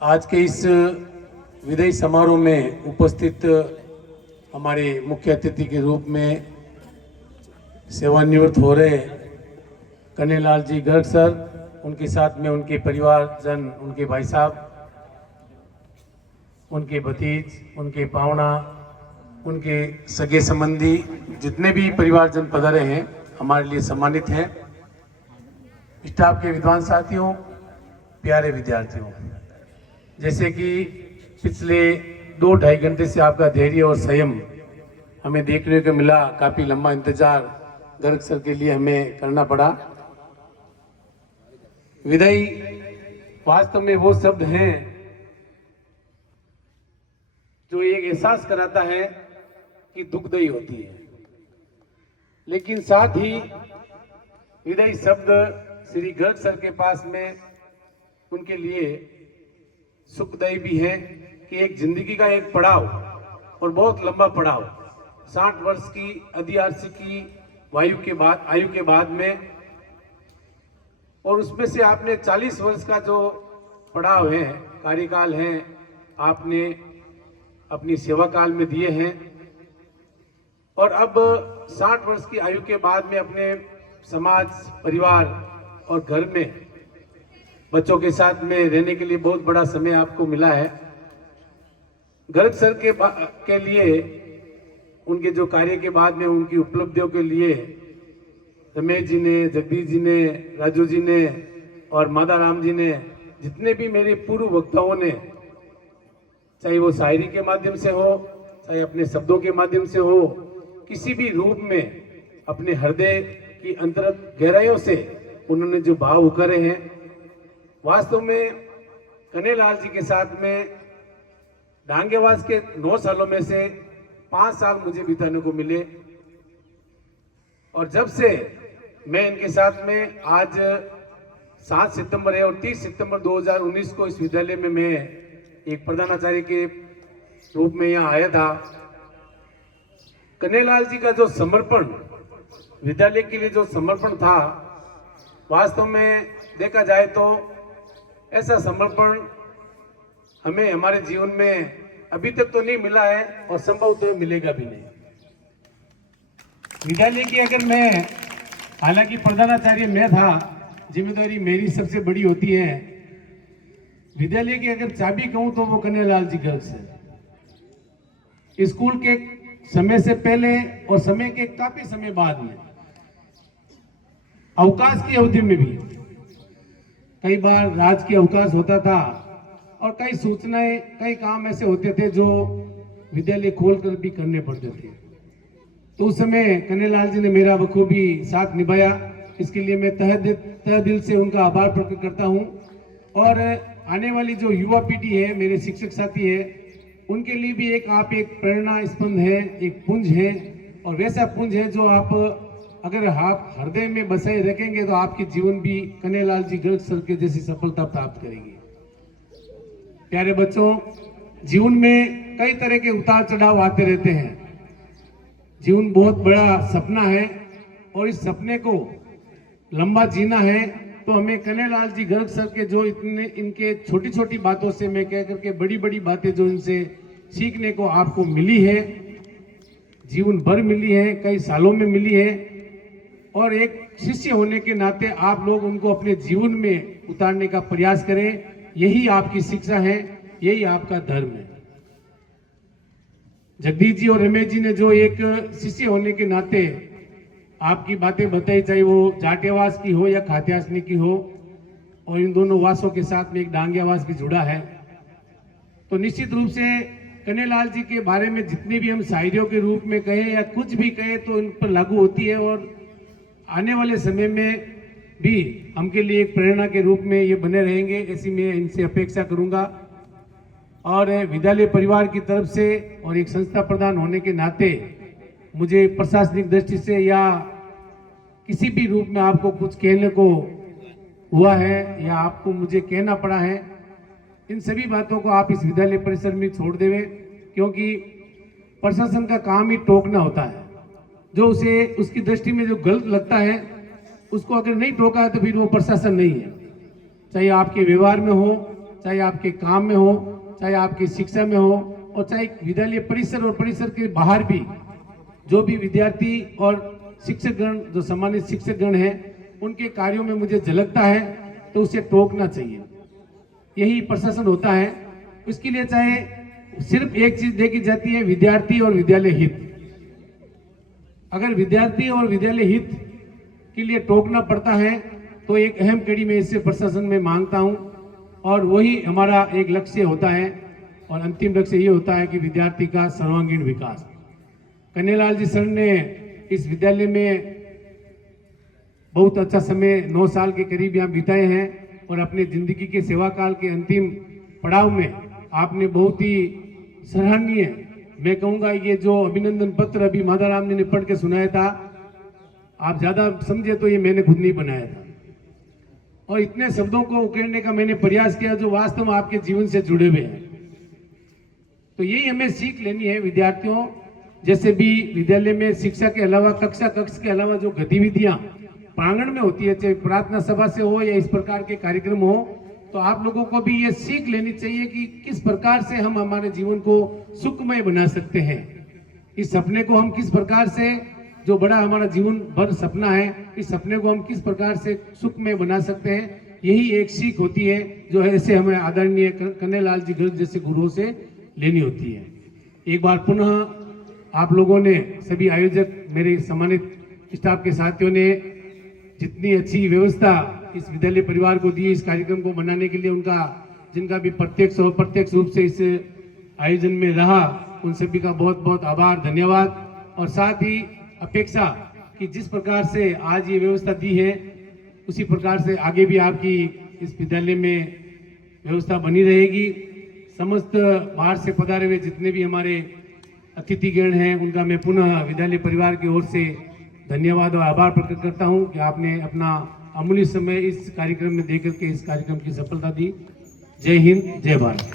आज के इस विदाई समारोह में उपस्थित हमारे मुख्य अतिथि के रूप में सेवानिवृत्त हो रहे कन्हैयालाल जी गर्ग सर, उनके साथ में उनके परिवारजन, उनके भाई साहब, उनके भतीज, उनके पावना, उनके सगे संबंधी, जितने भी परिवारजन पधारे हैं हमारे लिए सम्मानित हैं। स्टाफ के विद्वान साथियों, प्यारे विद्यार्थियों, जैसे कि पिछले 2-2.5 घंटे से आपका धैर्य और संयम हमें देखने को मिला, काफ़ी लंबा इंतजार गर्ग सर के लिए हमें करना पड़ा। विदाई वास्तव में वो शब्द हैं जो एक एहसास कराता है कि दुखदायी होती है, लेकिन साथ ही विदाई शब्द श्री गर्ग सर के पास में उनके लिए सुखदायी भी है कि एक जिंदगी का एक पड़ाव और बहुत लंबा पड़ाव, 60 वर्ष की अधिआरसी की आयु के बाद में, और उसमें से आपने 40 वर्ष का जो पड़ाव है, कार्यकाल है, आपने अपनी सेवा काल में दिए हैं, और अब 60 वर्ष की आयु के बाद में अपने समाज, परिवार और घर में बच्चों के साथ में रहने के लिए बहुत बड़ा समय आपको मिला है। गर्ग सर के लिए उनके जो कार्य के बाद में उनकी उपलब्धियों के लिए रमेश जी ने, जगदीश जी ने, राजू जी ने और मादाराम जी ने, जितने भी मेरे पूर्व वक्ताओं ने, चाहे वो शायरी के माध्यम से हो, चाहे अपने शब्दों के माध्यम से हो, किसी भी रूप में अपने हृदय की अंतरंग गहराइयों से उन्होंने जो भाव उकरे हैं, वास्तव में कन्हैयालाल जी के साथ में डांगेवास के 9 सालों में से 5 साल मुझे बिताने को मिले, और जब से मैं इनके साथ में आज 7 सितंबर है और 30 सितंबर 2019 को इस विद्यालय में मैं एक प्रधानाचार्य के रूप में यहाँ आया था, कन्हैयालाल जी का जो समर्पण, विद्यालय के लिए जो समर्पण था, वास्तव में देखा जाए तो ऐसा समर्पण हमें हमारे जीवन में अभी तक तो नहीं मिला है और संभव तो मिलेगा भी नहीं। विद्यालय की अगर मैं, हालांकि प्रधानाचार्य मैं था, जिम्मेदारी मेरी सबसे बड़ी होती है, विद्यालय की अगर चाबी कहूं तो वो कन्हैयालाल जी गर्ग से, स्कूल के समय से पहले और समय के काफी समय बाद में, अवकाश की अवधि में भी कई बार राजकीय अवकाश होता था और कई सूचनाएं, कई काम ऐसे होते थे जो विद्यालय खोलकर भी करने पड़ते थे, तो उस समय कन्हैयालाल जी ने मेरा बखूबी साथ निभाया। इसके लिए मैं तहे दिल से उनका आभार प्रकट करता हूं। और आने वाली जो युवा पीढ़ी है, मेरे शिक्षक साथी है, उनके लिए भी आप एक प्रेरणा स्पंद है, एक पुंज है, और वैसा पुंज है जो आप अगर आप हृदय में बसाए रखेंगे तो आपके जीवन भी कन्हैयालाल जी गर्ग सर के जैसी सफलता प्राप्त करेगी। प्यारे बच्चों, जीवन में कई तरह के उतार चढ़ाव आते रहते हैं। जीवन बहुत बड़ा सपना है और इस सपने को लंबा जीना है, तो हमें कन्हैयालाल जी गर्ग सर के जो इनके छोटी छोटी बातों से मैं कह करके बड़ी बड़ी बातें जो इनसे सीखने को आपको मिली है, जीवन भर मिली है, कई सालों में मिली है, और एक शिष्य होने के नाते आप लोग उनको अपने जीवन में उतारने का प्रयास करें। यही आपकी शिक्षा है, यही आपका धर्म है। जगदीश जी और रमेश जी ने जो एक शिष्य होने के नाते आपकी बातें बताई, चाहे वो जाटेवास की हो या खात्यासनी की हो, और इन दोनों वासों के साथ में एक डांगियावास भी जुड़ा है, तो निश्चित रूप से कन्हैयालाल जी के बारे में जितनी भी हम शायरियों के रूप में कहें या कुछ भी कहें तो इन पर लागू होती है, और आने वाले समय में भी हमके लिए एक प्रेरणा के रूप में ये बने रहेंगे, ऐसी मैं इनसे अपेक्षा करूंगा। और विद्यालय परिवार की तरफ से और एक संस्था प्रधान होने के नाते मुझे प्रशासनिक दृष्टि से या किसी भी रूप में आपको कुछ कहने को हुआ है या आपको मुझे कहना पड़ा है, इन सभी बातों को आप इस विद्यालय परिसर में छोड़ देवे, क्योंकि प्रशासन का काम ही टोकना होता है। जो उसे उसकी दृष्टि में जो गलत लगता है उसको अगर नहीं टोका है तो फिर वो प्रशासन नहीं है। चाहे आपके व्यवहार में हो, चाहे आपके काम में हो, चाहे आपकी शिक्षा में हो, और चाहे विद्यालय परिसर और परिसर के बाहर भी जो भी विद्यार्थी और शिक्षकगण, जो सम्मानित शिक्षकगण हैं, उनके कार्यों में मुझे झलकता है तो उसे टोकना चाहिए। यही प्रशासन होता है। उसके लिए चाहे सिर्फ एक चीज देखी जाती है, विद्यार्थी और विद्यालय हित। अगर विद्यार्थी और विद्यालय हित के लिए टोकना पड़ता है तो एक अहम कड़ी में इससे प्रशासन में मांगता हूं, और वही हमारा एक लक्ष्य होता है, और अंतिम लक्ष्य ये होता है कि विद्यार्थी का सर्वांगीण विकास। कन्हैयालाल जी सर ने इस विद्यालय में बहुत अच्छा समय 9 साल के करीब यहाँ बिताए हैं, और अपने जिंदगी के सेवा काल के अंतिम पड़ाव में आपने बहुत ही सराहनीय, मैं कहूँगा ये जो अभिनंदन पत्र अभी माधाराम ने पढ़ के सुनाया था, आप ज्यादा समझे तो ये मैंने खुद नहीं बनाया था, और इतने शब्दों को उकेरने का मैंने प्रयास किया जो वास्तव में आपके जीवन से जुड़े हुए हैं। तो यही हमें सीख लेनी है विद्यार्थियों। जैसे भी विद्यालय में शिक्षा के अलावा, कक्षा कक्ष के अलावा जो गतिविधियां प्रांगण में होती है, चाहे प्रार्थना सभा से हो या इस प्रकार के कार्यक्रम हो, तो आप लोगों को भी ये सीख लेनी चाहिए कि किस प्रकार से हम हमारे जीवन को सुखमय बना सकते हैं। इस सपने को हम किस प्रकार से, जो बड़ा हमारा जीवन भर सपना है, इस सपने को हम किस प्रकार से सुखमय बना सकते हैं, यही एक सीख होती है जो ऐसे हमें आदरणीय कन्हैयालाल जी गर्ग जैसे गुरुओं से लेनी होती है। एक बार पुनः आप लोगों ने, सभी आयोजक, मेरे सम्मानित स्टाफ के साथियों ने जितनी अच्छी व्यवस्था इस विद्यालय परिवार को दी इस कार्यक्रम को मनाने के लिए, उनका जिनका भी प्रत्यक्ष और अप्रत्यक्ष रूप से इस आयोजन में रहा, उन सभी का बहुत बहुत आभार, धन्यवाद। और साथ ही अपेक्षा कि जिस प्रकार से आज ये व्यवस्था दी है, उसी प्रकार से आगे भी आपकी इस विद्यालय में व्यवस्था बनी रहेगी। समस्त बाहर से पधारे हुए जितने भी हमारे अतिथिगण हैं, उनका मैं पुनः विद्यालय परिवार की ओर से धन्यवाद और आभार प्रकट करता हूं कि आपने अपना अमूल्य समय इस कार्यक्रम में देकर के इस कार्यक्रम की सफलता दी। जय हिंद, जय भारत।